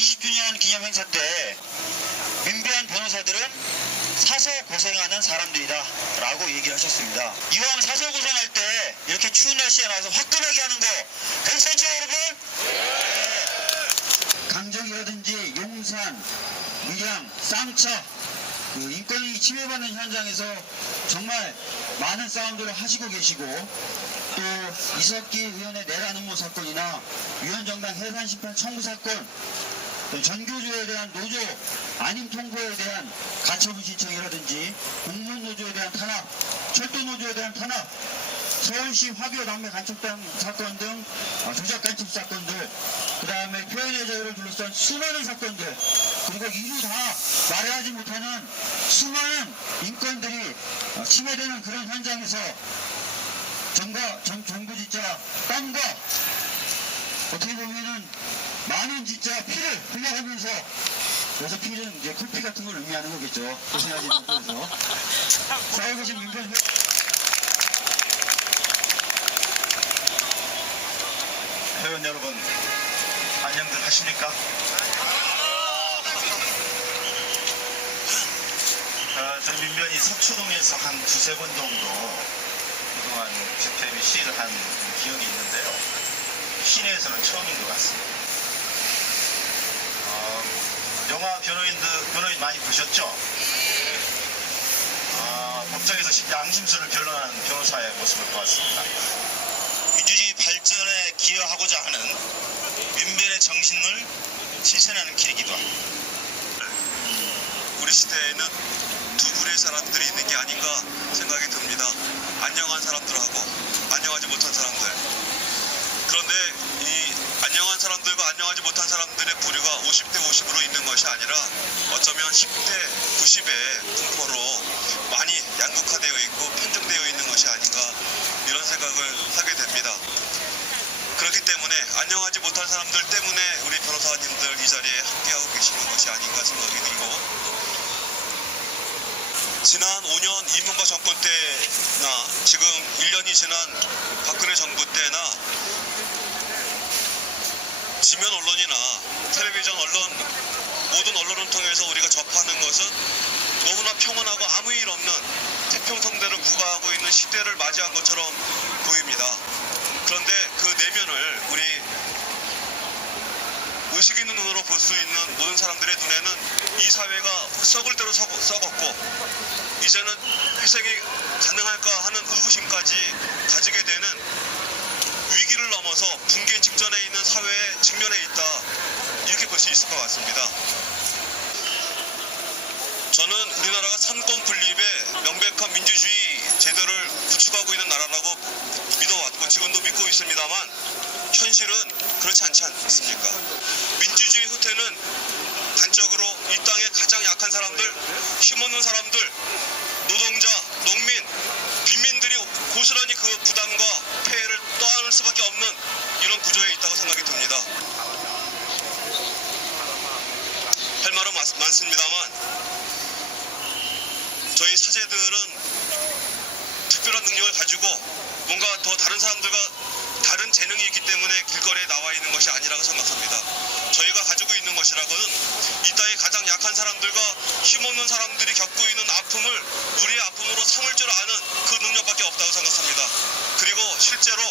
20주년 기념 행사 때 민변 변호사들은 사서 고생하는 사람들이다 라고 얘기를 하셨습니다. 이왕 사서 고생할 때 이렇게 추운 날씨에 나와서 화끈하게 하는 거 괜찮죠 여러분? 네. 강정이라든지 용산, 밀양, 쌍차 인권이 침해받는 현장에서 정말 많은 싸움들을 하시고 계시고 또 이석기 의원의 내란 음모 사건이나 위원정당 해산심판 청구 사건, 전교조에 대한 노조 안임 통보에 대한 가처분 신청이라든지 공무원 노조에 대한 탄압, 철도 노조에 대한 탄압, 서울시 화교 남매 간첩단 사건 등 조작 간첩 사건들, 그 다음에 표현의 자유를 둘러싼 수많은 사건들, 그리고 이루 다 말해하지 못하는 수많은 인권들이 침해되는 그런 현장에서 정부 진짜 땀과 어떻게 보면은 많은 진짜 피를 흘려가면서, 그래서 피는 이제 커피 같은 걸 의미하는 거겠죠. 고생하시는 분들에서 싸우고 계신 민변 회원 여러분, 안녕들 하십니까? 저희 민변이 서초동에서 한 두세 번 정도 그동안 집회 및 시위를 한 기억이 있는데요. 시내에서는 처음인 것 같습니다. 영화 변호인 많이 보셨죠? 법정에서 양심수를 변론하는 변호사의 모습을 보았습니다. 민주주의 발전에 기여하고자 하는 민변의 정신을 실천하는 길이기도 합니다. 우리 시대에는 두 부류의 사람들이 있는 게 아닌가 생각이 듭니다. 안녕한 사람들하고 안녕하지 못한 사람들. 그런데 이 안녕한 사람들과 안녕하지 못한 사람들의 부류가 50대 50으로 있는 것이 아니라 어쩌면 10대 90의 분포로 많이 양극화되어 있고 편중되어 있는 것이 아닌가 이런 생각을 하게 됩니다. 그렇기 때문에 안녕하지 못한 사람들 때문에 우리 변호사님들 이 자리에 함께하고 계시는 것이 아닌가 생각이 들고, 지난 5년 이명박 정권 때나 지금 1년이 지난 박근혜 정부 때나 지면 언론이나 텔레비전 언론, 모든 언론을 통해서 우리가 접하는 것은 너무나 평온하고 아무 일 없는 태평성대를 구가하고 있는 시대를 맞이한 것처럼 보입니다. 그런데 그 내면을 우리 의식 있는 눈으로 볼 수 있는 모든 사람들의 눈에는 이 사회가 썩을 대로 썩었고 이제는 회생이 가능할까 하는 의구심까지 가지게 되는 위기를 넘어서 붕괴 직전에 있는 사회의 직면에 있다, 이렇게 볼 수 있을 것 같습니다. 저는 우리나라가 삼권 분립의 명백한 민주주의 제도를 구축하고 있는 나라라고 믿어왔고 지금도 믿고 있습니다만 현실은 그렇지 않지 않습니까? 민주주의 후퇴는 단적으로 이 땅의 가장 약한 사람들, 힘없는 사람들, 노동자, 농민, 빈민들이 고스란히 그 부담과 폐해를 떠안을 수밖에 없는 이런 구조에 있다고 생각이 듭니다. 할 말은 많습니다만 저희 사제들은 특별한 능력을 가지고 뭔가 더 다른 사람들과 다른 재능이 있기 때문에 길거리에 나와 있는 것이 아니라고 생각합니다. 저희가 가지고 있는 것이라고는 이 땅의 가장 약한 사람들과 힘없는 사람들이 겪고 있는 아픔을 우리의 아픔으로 삼을 줄 아는 그 능력밖에 없다고 생각합니다. 그리고 실제로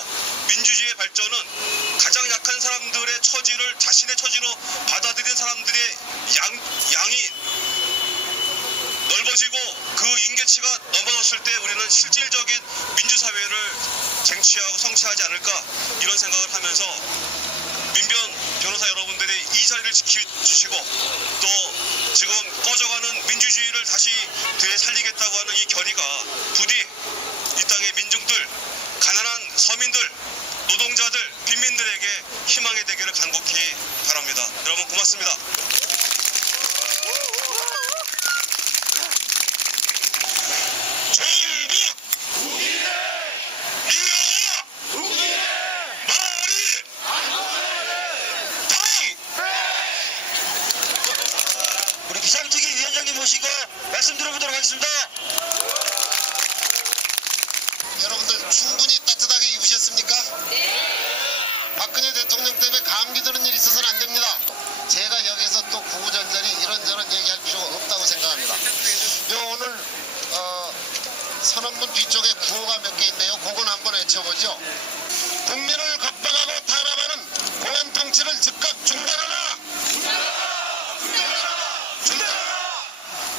민주주의의 발전은 가장 약한 사람들의 처지를 자신의 처지로 받아들인 사람들의 양이 넓어지고 그 인계치가 넘어섰을 때 우리는 실질적인 민주사회를 쟁취하고 성취하지 않을까 이런 생각을 하면서 민변 변호사 여러분들이 이 자리를 지켜주시고 또 지금 꺼져가는 민주주의를 다시 되살리겠다고 하는 이 결의가 부디 이 땅의 민중들, 가난한 서민들, 노동자들, 빈민들에게 희망의 되기를 간곡히 바랍니다. 여러분 고맙습니다. 우리 비상특위 위원장님 모시고 말씀 들어보도록 하겠습니다. 여러분들 충분히 따뜻하게 입으셨습니까? 네. 박근혜 대통령 때문에 감기 드는 일이 있어서는 안 됩니다. 제가 여기서 뒤쪽에 구호가 몇 개 있네요. 그건 한번 외쳐보죠. 국민을 겁박하고 탄압하는 공안 통치를 즉각 중단하라. 중단하라.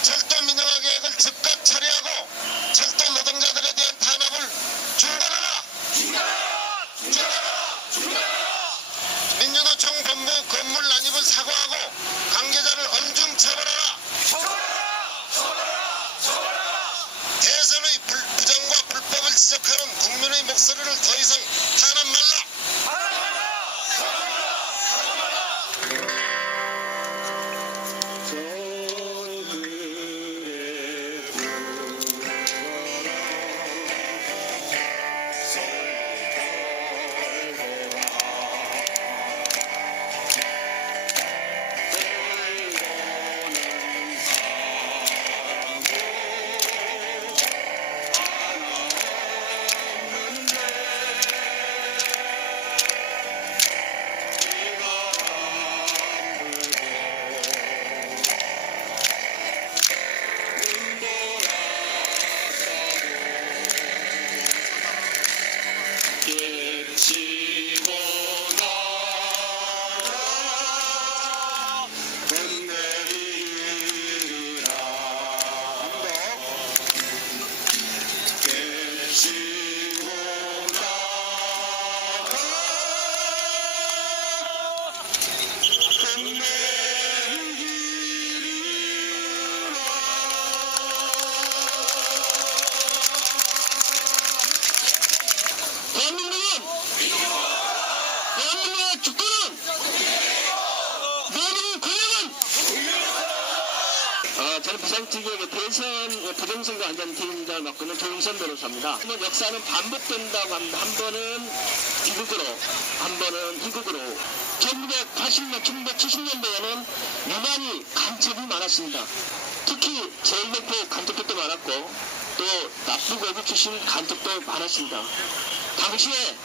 철도 민영화 계획을 즉각 처리하고 철도 노동자들에 대한 탄압을 중단하라. 중단하라. 민주노총 본부 건물 난입을 사과하고 관계자를 엄중 처벌하라. 대선의 부정과 불법을 지적하는 국민의 목소리를 더 이상 탄압 말라. 대한민국의 주권은 모든 권력은 저는 부산특위의 대선 부정선거 안전팀장을 맡고 있는 조윤선 변호사입니다. 역사는 반복된다고 합니다. 한 번은 비극으로, 한 번은 희극으로. 1980년, 1970년대에는 유난히 간첩이 많았습니다. 특히 제일동포 간첩들도 많았고 또 납북 외국 출신 간첩도 많았습니다. 당시에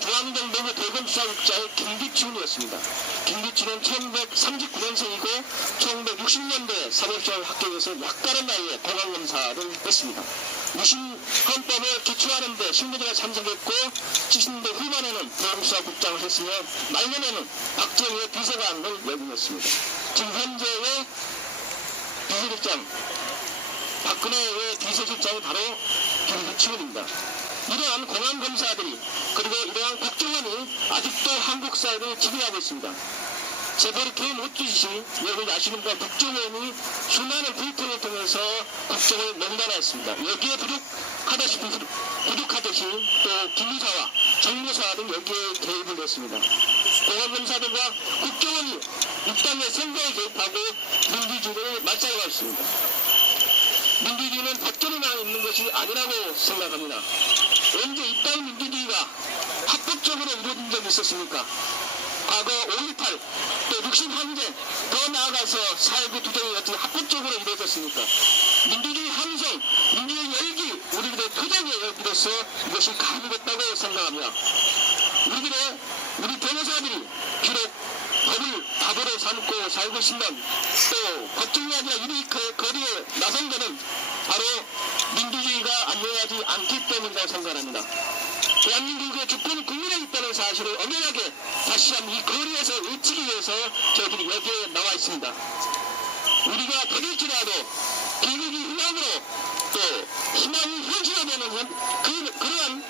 중앙정보부 대검수사국장의 김기춘이었습니다. 김기춘은 1939년생이고 1960년대 사법시험을 합격해서 약간의 나이에 공안검사를 했습니다. 유신헌법을 기초하는 데 신무대가 참석했고 70년대 후반에는 대검수사국장을 했으며 말년에는 박정희의 비서관을 역임했습니다. 지금 현재의 비서실장 박근혜의 비서실장이 바로 김기춘입니다. 이러한 공안검사들이 그리고 이러한 국정원이 아직도 한국 사회를 지배하고 있습니다. 재벌이 돈 못 주듯이 여기 아시는 바 국정원이 수많은 불통을 통해서 국정을 농단했습니다. 여기에 부족하듯이 또 기무사와 정무사는 여기에 개입을 했습니다. 공안검사들과 국정원이 이 땅의 선거에 개입하고 민주주의를 맞짱을 했습니다. 민주주의는 겉으로만 있는 것이 아니라고 생각합니다. 언제 이 땅의 민주주의가 합법적으로 이루어진 적이 있었습니까? 과거 5.18, 또 60항쟁, 더 나아가서 4.19 투쟁이 어떻게 합법적으로 이루어졌습니까? 민주주의 함성, 민주주의 열기, 우리들의 표정의 열기로서 이것이 가능했다고 생각합니다. 우리 변호사들이 비록 법을 밥으로 삼고 살고 있지만 또 걱정이 아니라 이 거리에 나선 것은 바로 민주주의가 안녕하지 않기 때문이라고 생각합니다. 대한민국의 주권은 국민에 있다는 사실을 엄연하게 다시 한번 이 거리에서 외치기 위해서 저희들이 여기에 나와 있습니다. 우리가 더딜지라도 비극이 희망으로 또 희망이 현실화되는 그러한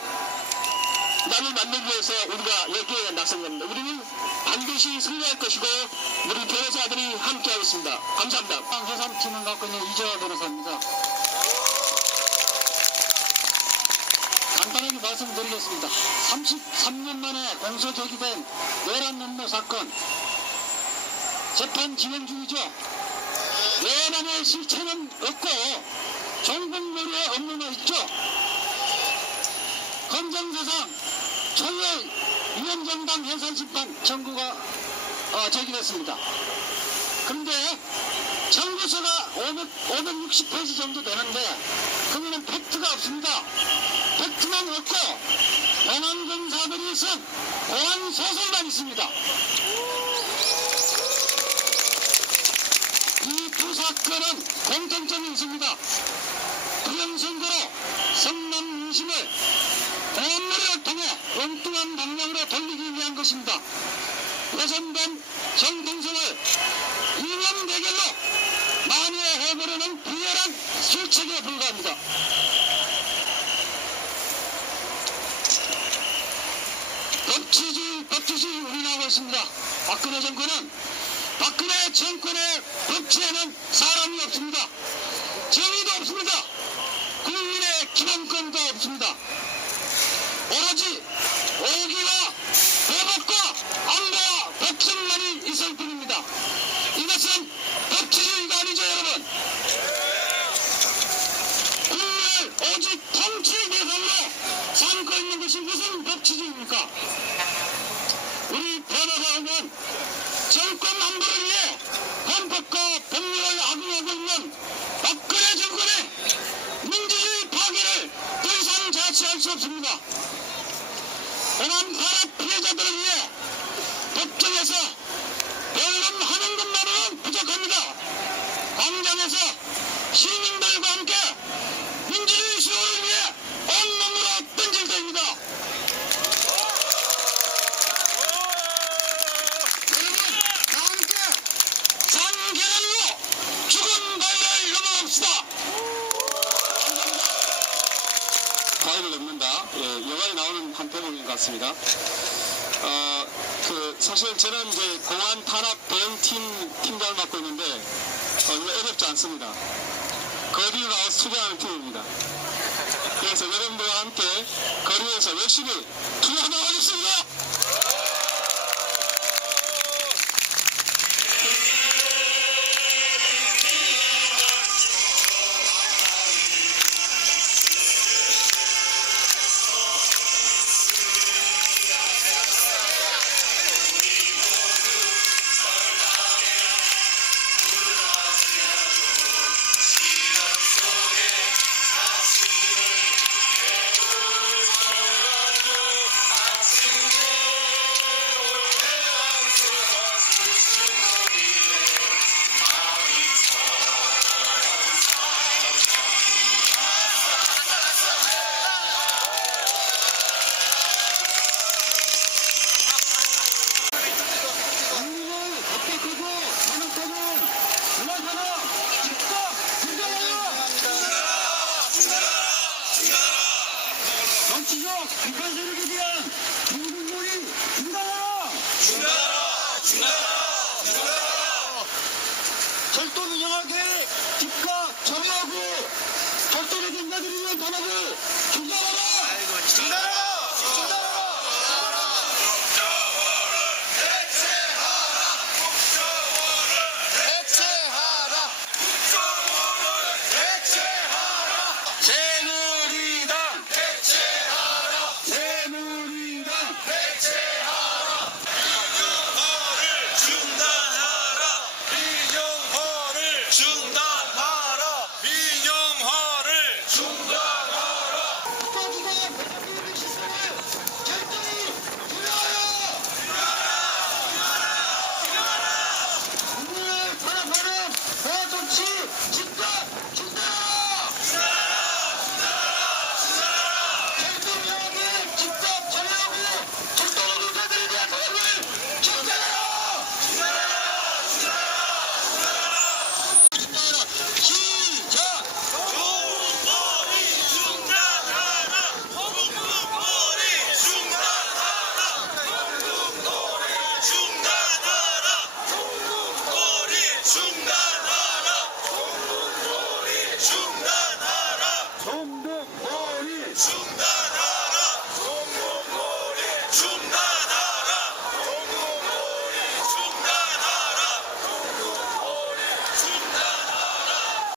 나를 만들기 위해서 우리가 여기에 나선 겁니다. 우리는 반드시 승리할 것이고 우리 변호사들이 함께하겠습니다. 감사합니다. 해상팀을 갖고 있는 이재화 변호사입니다. 간단하게 말씀드리겠습니다. 33년 만에 공소 제기된 내란음모 사건 재판 진행 중이죠. 내란의 실체는 없고 종북머리에 업무만 있죠. 헌정사상 초유의 위헌정당 해산심판 청구가 제기됐습니다. 그런데 청구서가 560페이지 정도 되는데 그거는 팩트가 없습니다. 팩트만 없고 공안검사들이 쓴 공안소설만 있습니다. 이 두 사건 끈은 공통점이 있습니다. 부정선거로 성남 민심을 공무리를 통해 엉뚱한 방향으로 돌리기 위한 것입니다. 훼손된 정통성을 이념 대결로 만회해버리는 비열한 실책에 불과합니다. 법치주의 운운하고 있습니다. 박근혜 정권의 법치에는 사람이 없습니다. 정의도 없습니다. 국민의 기본권도 없습니다. 오로지 오기와 보복과 안보와 복선만이 있을 뿐입니다. 이것은 법치주의가 아니죠, 여러분. 국민을 오직 통치 대상으로 삼고 있는 것이 무슨 법치주의입니까? 우리 변호사는 정권 안보를 위해 헌법과 법률을 악용하고 있는 박근혜 정권의 민주주의 파괴를 더 이상 자치할 수 없습니다. 호남 탄압 피해자들을 위해 법정에서 변론하는 것만으로는 부족합니다. 광장에서 시민들과 함께 민주주의 수호를 위해 온몸으로 던질 때입니다. 여러분, 다 함께 상계란으로 죽은 발을 넘어갑시다. 과일을 넘는다. 영화에 나오는 한 대목인 것 같습니다. 사실 저는 이제 공안 탄압 대응팀 팀장을 맡고 있는데 이거 어렵지 않습니다. 거리로 나와서 투쟁하는 팀입니다. 그래서 여러분들과 함께 거리에서 열심히 투쟁하도록 하겠습니다. 정치적 비판 세력에 대한 공공몰이 중단하라! 철도 민영화계획 집값 정의하고 철도 노동자들을 위한 단합을 중단하라! 중단!